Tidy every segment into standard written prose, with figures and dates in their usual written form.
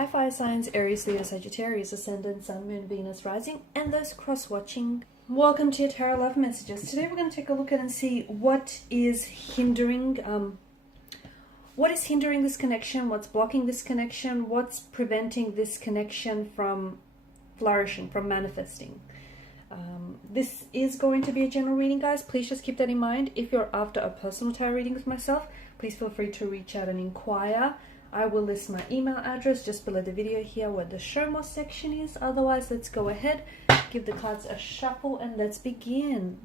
Hi fire signs, Aries, Leo, Sagittarius, Ascendant, Sun, Moon, Venus, Rising, and those cross-watching. Welcome to your Tarot Love Messages. Today we're going to take a look at and see what is hindering this connection, what's blocking this connection, what's preventing this connection from flourishing, from manifesting. This is going to be a general reading, guys. Please just keep that in mind. If you're after a personal tarot reading with myself, please feel free to reach out and inquire. I will list my email address just below the video here where the show more section is. Otherwise, let's go ahead, give the cards a shuffle, and let's begin.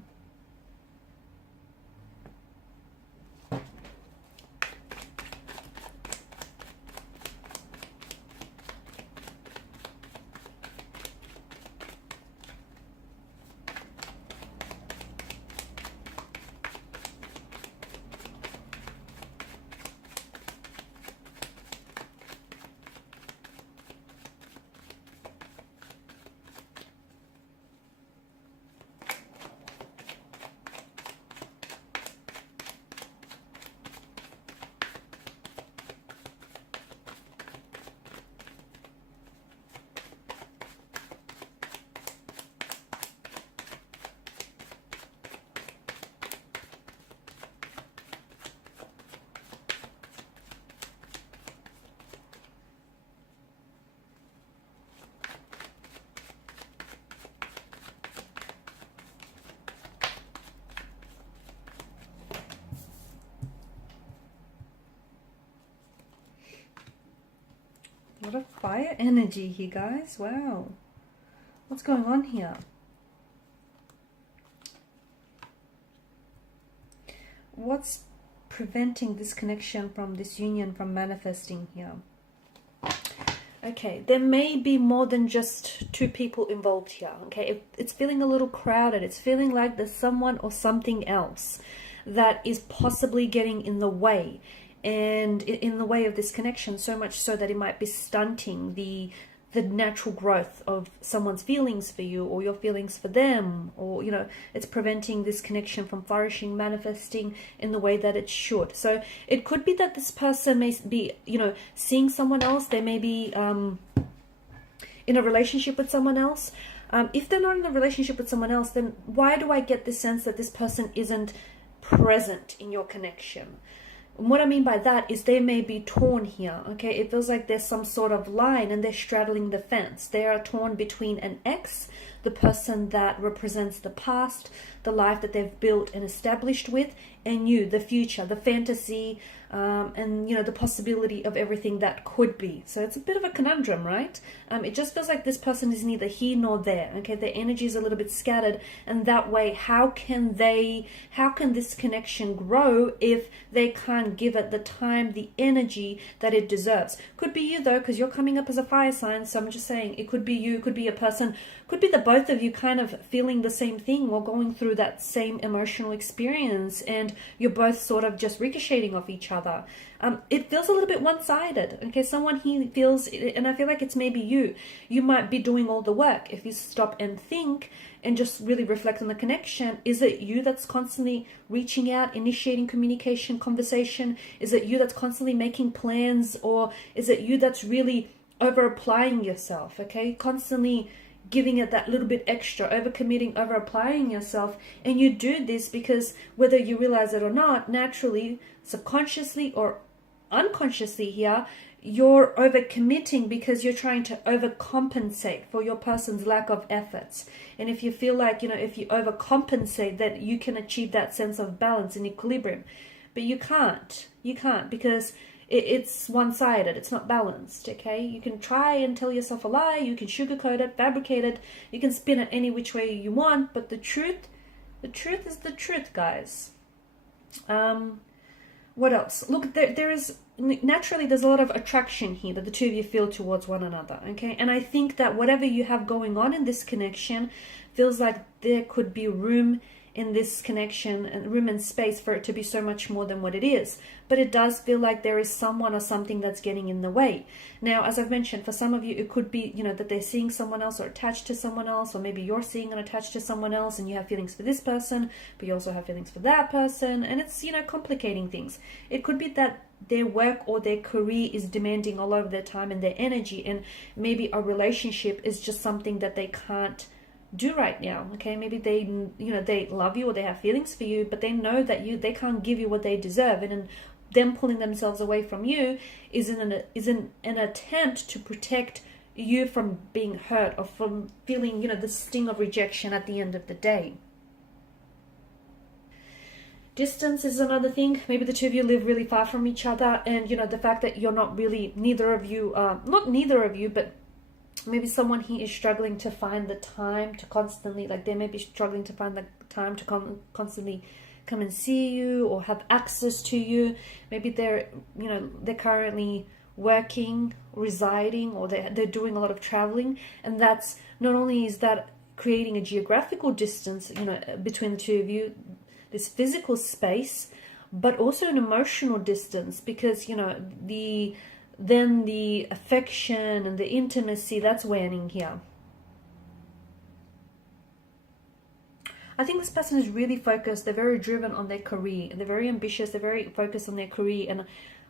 What a fire energy here, guys. Wow. What's going on here? What's preventing this connection from this union from manifesting here? Okay, there may be more than just two people involved here. Okay, it's feeling a little crowded. It's feeling like there's someone or something else that is possibly getting in the way. And in the way of this connection, so much so that it might be stunting the natural growth of someone's feelings for you or your feelings for them, or it's preventing this connection from flourishing, manifesting in the way that it should. So it could be that this person may be seeing someone else. They may be in a relationship with someone else. If they're not in a relationship with someone else, then why do I get the sense that this person isn't present in your connection? And what I mean by that is they may be torn here, okay? It feels like there's some sort of line and they're straddling the fence. They are torn between an ex, the person that represents the past, the life that they've built and established with, and you, the future, the fantasy, and the possibility of everything that could be. So it's a bit of a conundrum, right? It just feels like this person is neither here nor there. Okay, their energy is a little bit scattered, and that way, how can this connection grow if they can't give it the time, the energy that it deserves? Could be you though, because you're coming up as a fire sign. So I'm just saying, it could be you, could be a person, could be the both of you kind of feeling the same thing or going through that same emotional experience, and you're both sort of just ricocheting off each other. It feels a little bit one-sided. Okay, someone here feels, and I feel like it's maybe you might be doing all the work. If you stop and think and just really reflect on the connection, is it you that's constantly reaching out, initiating communication, conversation? Is it you that's constantly making plans, or is it you that's really over applying yourself? Okay, constantly giving it that little bit extra, over committing, over applying yourself. And you do this because whether you realize it or not, naturally, subconsciously or unconsciously here, you're over committing because you're trying to overcompensate for your person's lack of efforts. And if you feel like, if you overcompensate, that you can achieve that sense of balance and equilibrium, but you can't because it's one-sided. It's not balanced. Okay, you can try and tell yourself a lie, you can sugarcoat it, fabricate it, you can spin it any which way you want, but the truth is the truth, guys. What else? Look, there is naturally, there's a lot of attraction here that the two of you feel towards one another. Okay, and I think that whatever you have going on in this connection feels like there could be room in this connection and room and space for it to be so much more than what it is. But it does feel like there is someone or something that's getting in the way. Now, as I've mentioned, for some of you, it could be, that they're seeing someone else or attached to someone else, or maybe you're seeing and attached to someone else and you have feelings for this person, but you also have feelings for that person. And it's, complicating things. It could be that their work or their career is demanding a lot of their time and their energy, and maybe a relationship is just something that they can't do right now. Okay, maybe they they love you or they have feelings for you, but they know that they can't give you what they deserve, and in them pulling themselves away from you is an attempt to protect you from being hurt or from feeling the sting of rejection at the end of the day. Distance is another thing. Maybe the two of you live really far from each other, and the fact that you're not really, neither of you, but maybe someone here is struggling to find the time to constantly, like they may be struggling to find the time to constantly come and see you or have access to you. Maybe they're currently working, residing, or they're doing a lot of traveling, and that's not only is that creating a geographical distance, between the two of you, this physical space, but also an emotional distance, because the affection and the intimacy, that's waning here. I think this person is really focused. They're very driven on their career. They're very ambitious. They're very focused on their career. And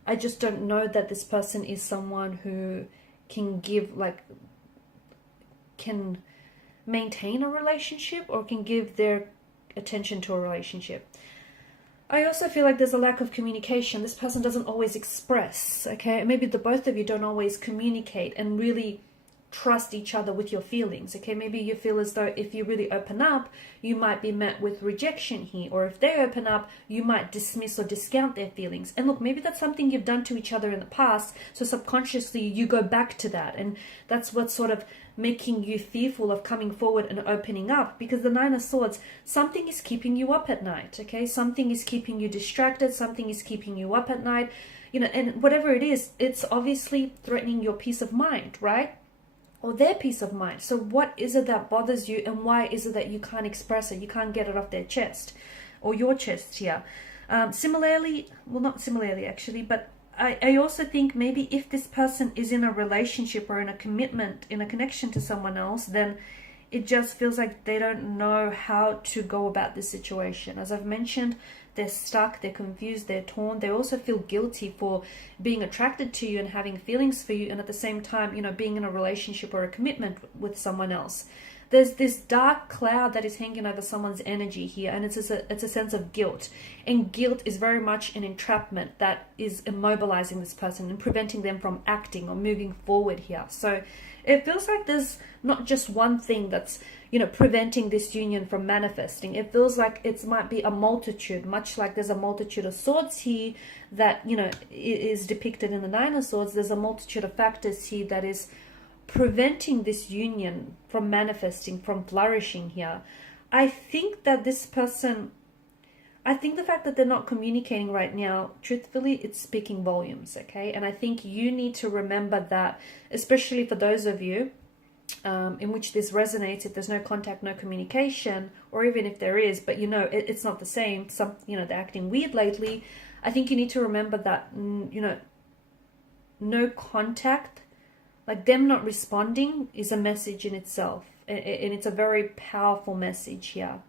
I just don't know that this person is someone who can can maintain a relationship or can give their attention to a relationship. I also feel like there's a lack of communication. This person doesn't always express, okay? Maybe the both of you don't always communicate and really trust each other with your feelings, okay? Maybe you feel as though if you really open up, you might be met with rejection here, or if they open up, you might dismiss or discount their feelings. And look, maybe that's something you've done to each other in the past, so subconsciously you go back to that, and that's what's sort of making you fearful of coming forward and opening up, because the Nine of Swords, something is keeping you up at night, okay? Something is keeping you distracted, something is keeping you up at night, and whatever it is, it's obviously threatening your peace of mind, right? Or their peace of mind. So what is it that bothers you, and why is it that you can't express it? You can't get it off their chest or your chest here. Similarly, well, not similarly actually, but I also think maybe if this person is in a relationship or in a commitment, in a connection to someone else, then it just feels like they don't know how to go about this situation. As I've mentioned, they're stuck, they're confused, they're torn. They also feel guilty for being attracted to you and having feelings for you, and at the same time, being in a relationship or a commitment with someone else. There's this dark cloud that is hanging over someone's energy here, and it's a sense of guilt. And guilt is very much an entrapment that is immobilizing this person and preventing them from acting or moving forward here. So it feels like there's not just one thing that's, preventing this union from manifesting. It feels like it might be a multitude, much like there's a multitude of swords here that, is depicted in the Nine of Swords. There's a multitude of factors here that is preventing this union from manifesting, from flourishing here. I think that this person, the fact that they're not communicating right now, truthfully, it's speaking volumes, okay? And I think you need to remember that, especially for those of you in which this resonates, if there's no contact, no communication, or even if there is, but it's not the same, they're acting weird lately. I think you need to remember that, no contact, like them not responding, is a message in itself, and it's a very powerful message here.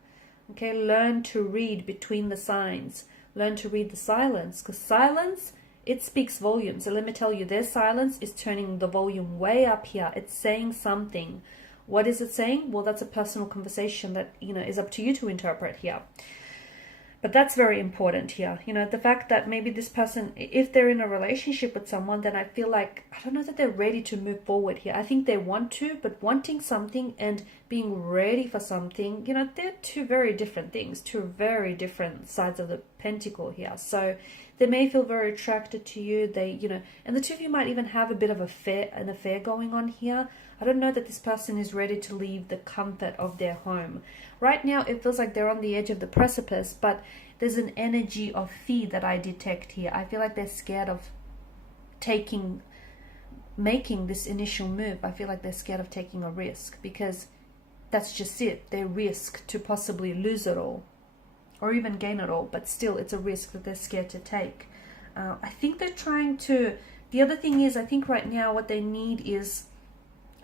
Okay, learn to read between the signs, learn to read the silence, because silence, it speaks volumes. So let me tell you, their silence is turning the volume way up here. It's saying something. What is it saying? Well, that's a personal conversation that is up to you to interpret here. But that's very important here. The fact that maybe this person, if they're in a relationship with someone, then I feel like, I don't know that they're ready to move forward here. I think they want to, but wanting something and being ready for something, they're two very different things, two very different sides of the pentacle here. So they may feel very attracted to you. And the two of you might even have a bit of an affair going on here. I don't know that this person is ready to leave the comfort of their home. Right now, it feels like they're on the edge of the precipice, but there's an energy of fear that I detect here. I feel like they're scared of making this initial move. I feel like they're scared of taking a risk, because that's just it. They risk to possibly lose it all. or even gain it all, but still it's a risk that they're scared to take. I think they're trying to, the other thing is, I think right now what they need is,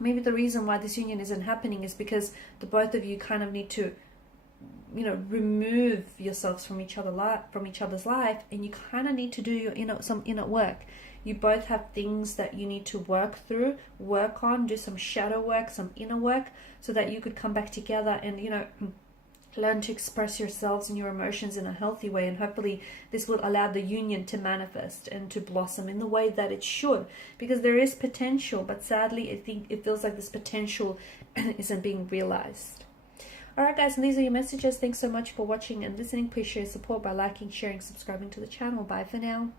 maybe the reason why this union isn't happening is because the both of you kind of need to, you know, remove yourselves from each other's life, and you kind of need to do your some inner work. You both have things that you need to work through, work on, do some shadow work, some inner work, so that you could come back together and, you know, learn to express yourselves and your emotions in a healthy way. And hopefully this will allow the union to manifest and to blossom in the way that it should, because there is potential, but sadly I think it feels like this potential isn't being realized. Alright guys, and these are your messages. Thanks so much for watching and listening. Please show your support by liking, sharing, subscribing to the channel. Bye for now.